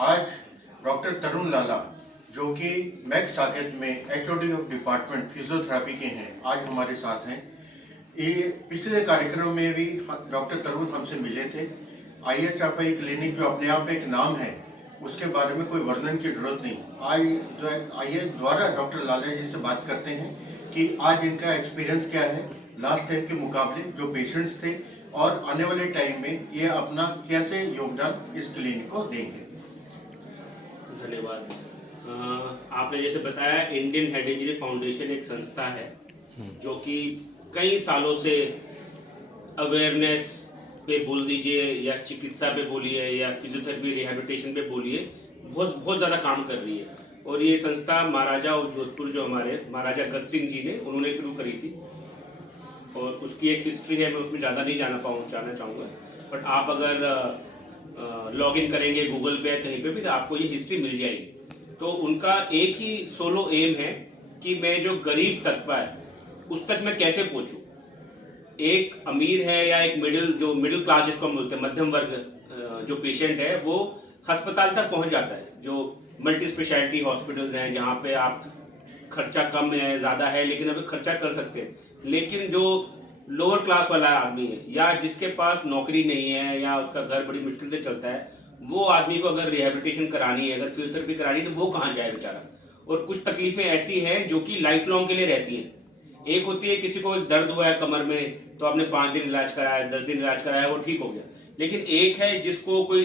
आज डॉक्टर तरुण लाला जो कि मैक्स साकेत में एचओडी ऑफ डिपार्टमेंट फिजियोथेरेपी के हैं, आज हमारे साथ हैं। ये पिछले कार्यक्रम में भी डॉक्टर तरुण हमसे मिले थे। IHFI क्लिनिक जो अपने आप एक नाम है, उसके बारे में कोई वर्णन की जरूरत नहीं। आइए द्वारा डॉक्टर लाला जी से बात करते हैं कि आज इनका एक्सपीरियंस क्या है लास्ट टाइम के मुकाबले, जो पेशेंट्स थे, और आने वाले टाइम में ये अपना कैसे योगदान इस क्लिनिक को देंगे। धन्यवाद। आपने जैसे बताया, इंडियन हेड इंजरी फाउंडेशन एक संस्था है जो कि कई सालों से अवेयरनेस पे बोल दीजिए या चिकित्सा पे बोलिए या फिजियोथेरेपी रिहैबिलिटेशन पे बोलिए, बहुत ज़्यादा काम कर रही है। और ये संस्था महाराजा और जोधपुर जो हमारे महाराजा गज सिंह जी ने उन्होंने शुरू करी थी, और उसकी एक हिस्ट्री है, मैं उसमें ज़्यादा नहीं जाना चाहूँगा। बट आप अगर लॉग इन करेंगे गूगल पे या कहीं पे भी, तो आपको ये हिस्ट्री मिल जाएगी। तो उनका एक ही सोलो एम है कि मैं जो गरीब तबका है उस तक मैं कैसे पहुँचूँ। एक अमीर है या एक मिडिल क्लास जिसको हम बोलते हैं, मध्यम वर्ग जो पेशेंट है, वो अस्पताल तक पहुँच जाता है। जो मल्टी स्पेशलिटी हॉस्पिटल्स हैं जहाँ पे आप खर्चा कम है, ज़्यादा है, लेकिन अभी खर्चा कर सकते हैं। लेकिन जो लोअर क्लास वाला आदमी है या जिसके पास नौकरी नहीं है या उसका घर बड़ी मुश्किल से चलता है, वो आदमी को अगर रिहैबिलिटेशन करानी है, अगर फिजियोथेरेपी करानी है, तो वो कहाँ जाए बेचारा। और कुछ तकलीफें ऐसी हैं जो कि लाइफ लॉन्ग के लिए रहती हैं। एक होती है किसी को दर्द हुआ है कमर में, तो आपने 5 दिन इलाज कराया, 10 दिन इलाज कराया, वो ठीक हो गया। लेकिन एक है जिसको कोई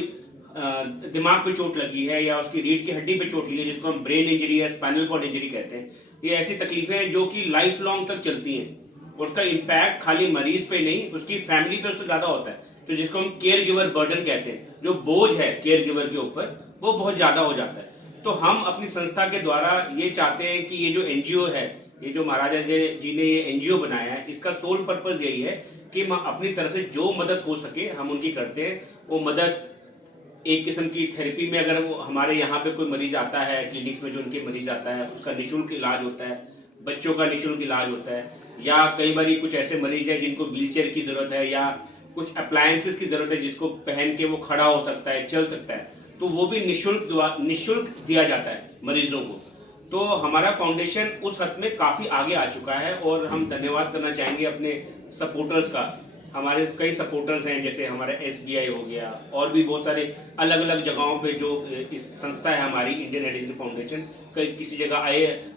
दिमाग पे चोट लगी है या उसकी रीढ़ की हड्डी पे चोट लगी है, जिसको हम ब्रेन इंजरी या स्पाइनल कॉर्ड इंजरी कहते हैं। ये ऐसी तकलीफें हैं जो कि लाइफ लॉन्ग तक चलती हैं, और उसका इम्पैक्ट खाली मरीज पे नहीं, उसकी फैमिली पे उससे ज़्यादा होता है। तो जिसको हम केयर गिवर बर्डन कहते हैं, जो बोझ है केयर गिवर के ऊपर, वो बहुत ज़्यादा हो जाता है। तो हम अपनी संस्था के द्वारा ये चाहते हैं कि ये जो NGO है, ये जो महाराजा जी ने ये NGO बनाया है, इसका सोल पर्पस यही है कि हम अपनी तरफ से जो मदद हो सके हम उनकी करते हैं। वो मदद एक किस्म की थेरेपी में, अगर वो हमारे यहाँ पे कोई मरीज आता है क्लिनिक्स में, जो उनके मरीज आता है उसका निःशुल्क इलाज होता है, बच्चों का निःशुल्क इलाज होता है, या कई बार कुछ ऐसे मरीज हैं जिनको व्हीलचेयर की ज़रूरत है या कुछ अप्लायंसेस की ज़रूरत है जिसको पहन के वो खड़ा हो सकता है, चल सकता है, तो वो भी निःशुल्क दिया जाता है मरीजों को। तो हमारा फाउंडेशन उस हद में काफ़ी आगे आ चुका है, और हम धन्यवाद करना चाहेंगे अपने सपोर्टर्स का। हमारे कई सपोर्टर्स हैं, जैसे हमारा SBI हो गया, और भी बहुत सारे अलग अलग जगहों पे जो इस संस्था है हमारी इंडियन हेड इंजरी फाउंडेशन, किसी जगह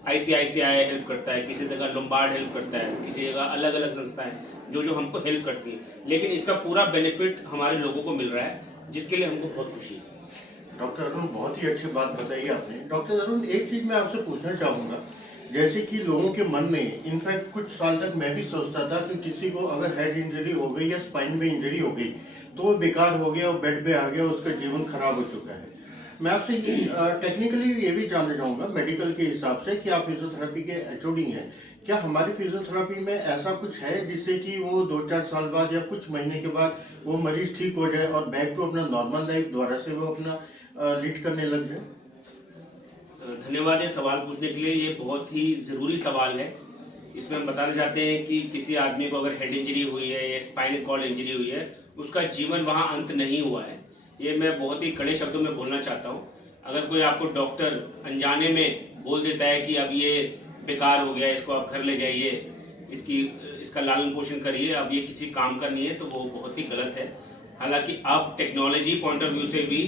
ICICI हेल्प करता है, किसी जगह लोम्बार्ड हेल्प करता है, किसी जगह अलग अलग संस्थाएं जो हमको हेल्प करती हैं। लेकिन इसका पूरा बेनिफिट हमारे लोगों को मिल रहा है, जिसके लिए हमको बहुत खुशी है। डॉक्टर अरुण, बहुत ही अच्छी बात बताई आपने। डॉक्टर अरुण, एक चीज़ मैं आपसे पूछना चाहूँगा, जैसे कि लोगों के मन में, इनफैक्ट कुछ साल तक मैं भी सोचता था कि किसी को अगर हेड इंजरी हो गई या स्पाइन में इंजरी हो गई तो वो बेकार हो गया, वो बेड पे आ गया, उसका जीवन खराब हो चुका है। मैं आपसे टेक्निकली ये भी जानना चाहूँगा, मेडिकल के हिसाब से, कि आप फिजियोथेरेपी के HOD हैं, क्या हमारी फिजियोथेरेपी में ऐसा कुछ है जिससे कि वो 2-4 साल बाद या कुछ महीने के बाद वो मरीज ठीक हो जाए और बैक टू अपना नॉर्मल लाइफ दोबारा से वो अपना लीड करने लग जाए? धन्यवाद ये सवाल पूछने के लिए। ये बहुत ही ज़रूरी सवाल है। इसमें हम बताना चाहते हैं कि किसी आदमी को अगर हेड इंजरी हुई है या स्पाइनल कॉर्ड इंजरी हुई है, उसका जीवन वहाँ अंत नहीं हुआ है। ये मैं बहुत ही कड़े शब्दों में बोलना चाहता हूँ। अगर कोई आपको डॉक्टर अनजाने में बोल देता है कि अब ये बेकार हो गया, इसको आप घर ले जाइए, इसका लालन पोषण करिए, अब ये किसी काम का नहीं है, तो वो बहुत ही गलत है। हालांकि अब टेक्नोलॉजी पॉइंट ऑफ व्यू से भी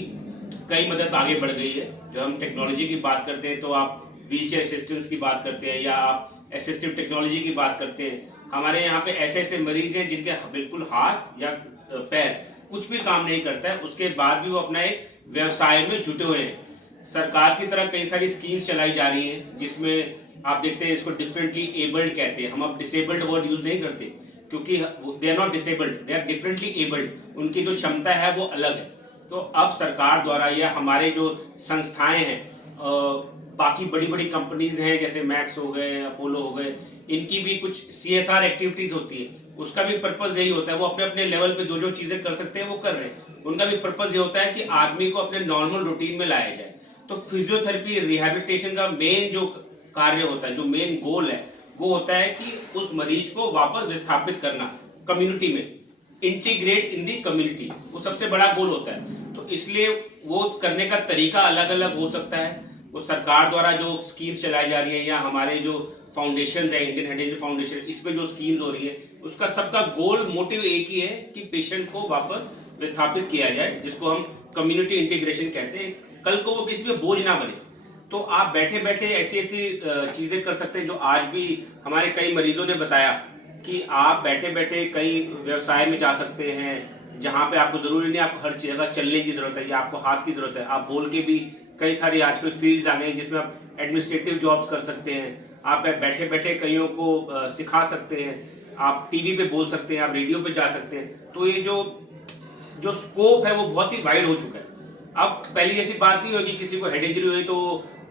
कई मदद आगे बढ़ गई है। जब हम टेक्नोलॉजी की बात करते हैं तो आप व्हीलचेयर असिस्टेंस की बात करते हैं या आप असिस्टिव टेक्नोलॉजी की बात करते हैं। हमारे यहाँ पे ऐसे ऐसे मरीज हैं जिनके बिल्कुल हाथ या पैर कुछ भी काम नहीं करता है, उसके बाद भी वो अपना एक व्यवसाय में जुटे हुए हैं। सरकार की तरफ कई सारी स्कीम्स चलाई जा रही हैं, जिसमें आप देखते हैं इसको डिफरेंटली एबल्ड कहते हैं। हम अब डिसेबल्ड वर्ड यूज नहीं करते, क्योंकि they are not disabled, they are differently abled. उनकी जो क्षमता है वो अलग है। तो अब सरकार द्वारा या हमारे जो संस्थाएं हैं, बाकी बड़ी बड़ी कंपनीज हैं जैसे मैक्स हो गए, अपोलो हो गए, इनकी भी कुछ CSR एक्टिविटीज होती है। उसका भी पर्पज यही होता है, वो अपने अपने लेवल पे जो जो चीजें कर सकते हैं वो कर रहे हैं। उनका भी पर्पज ये होता है कि आदमी को अपने नॉर्मल रूटीन में लाया जाए। तो फिजियोथेरेपी रिहैबिलिटेशन का मेन जो कार्य होता है, जो मेन गोल है, वो होता है कि उस मरीज को वापस विस्थापित करना कम्युनिटी में, इंटीग्रेट इन दी कम्युनिटी, वो सबसे बड़ा गोल होता है। तो इसलिए वो करने का तरीका अलग अलग हो सकता है। वो सरकार द्वारा जो स्कीम्स चलाई जा रही है या हमारे जो फाउंडेशन है, इंडियन हेरिटेज फाउंडेशन, इसमें जो स्कीम्स हो रही है, उसका सबका गोल मोटिव एक ही है कि पेशेंट को वापस विस्थापित किया जाए, जिसको हम कम्युनिटी इंटीग्रेशन कहते हैं। कल को वो किसी पे बोझ ना बने। तो आप बैठे बैठे ऐसी ऐसी चीजें कर सकते हैं जो आज भी हमारे कई मरीजों ने बताया कि आप बैठे बैठे कई व्यवसाय में जा सकते हैं जहाँ पे आपको जरूरी नहीं आपको हर जगह चलने की जरूरत है या आपको हाथ की जरूरत है। आप बोल के भी कई सारी आजकल फील्ड्स आ गए हैं जिसमें आप एडमिनिस्ट्रेटिव जॉब्स कर सकते हैं। आप बैठे बैठे कईयों को सिखा सकते हैं। आप टीवी पे बोल सकते हैं, आप रेडियो पे जा सकते हैं। तो ये जो जो स्कोप है वो बहुत ही वाइड हो चुका है। अब पहले जैसी बात नहीं होगी किसी को हेड इंजरी हुई तो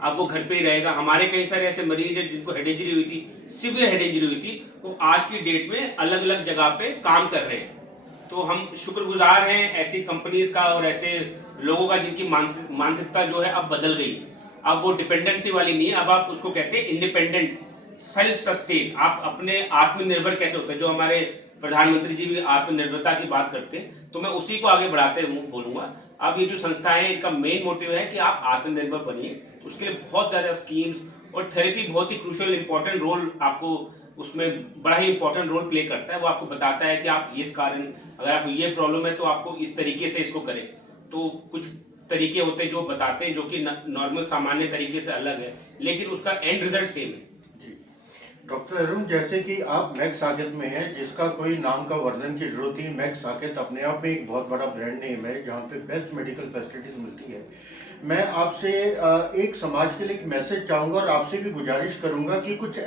अब वो घर पे ही रहेगा। हमारे कई सारे ऐसे मरीज हैं जिनको हेड इंजरी हुई थी, सिवियर हेड इंजरी हुई थी, वो आज की डेट में अलग अलग जगह पे काम कर रहे हैं। तो हम शुक्रगुजार हैं ऐसी कंपनीज का और ऐसे लोगों का जिनकी मानसिकता जो है अब बदल गई। अब वो डिपेंडेंसी वाली नहीं है, अब आप उसको कहते हैं इंडिपेंडेंट, सेल्फ सस्टेन। आप अपने आत्मनिर्भर कैसे होते हैं, जो हमारे प्रधानमंत्री जी भी आत्मनिर्भरता की बात करते हैं, तो मैं उसी को आगे बढ़ाते बोलूंगा। अब ये जो संस्थाएं हैं, इनका मेन मोटिव है कि आप आत्मनिर्भर बनिए। उसके लिए बहुत ज्यादा स्कीम्स और थेरेपी बहुत ही क्रूशियल इंपॉर्टेंट रोल आपको उसमें बड़ा ही इंपॉर्टेंट रोल प्ले करता है। वो आपको बताता है कि आप इस कारण, अगर आपको ये प्रॉब्लम है तो आपको इस तरीके से इसको करें। तो कुछ तरीके होते हैं जो बताते हैं, जो कि नॉर्मल सामान्य तरीके से अलग है, लेकिन उसका एंड रिजल्ट सेम है। डॉक्टर अरुण, जैसे कि आप मैक्स साकेत में हैं, जिसका कोई नाम का वर्णन की जरूरत नहीं। मैक्स साकेत अपने आप में एक बहुत बड़ा ब्रांड नेम है जहाँ पे बेस्ट मेडिकल फैसिलिटीज मिलती है। मैं आपसे एक समाज के लिए एक मैसेज चाहूंगा और आपसे भी गुजारिश करूंगा कि कुछ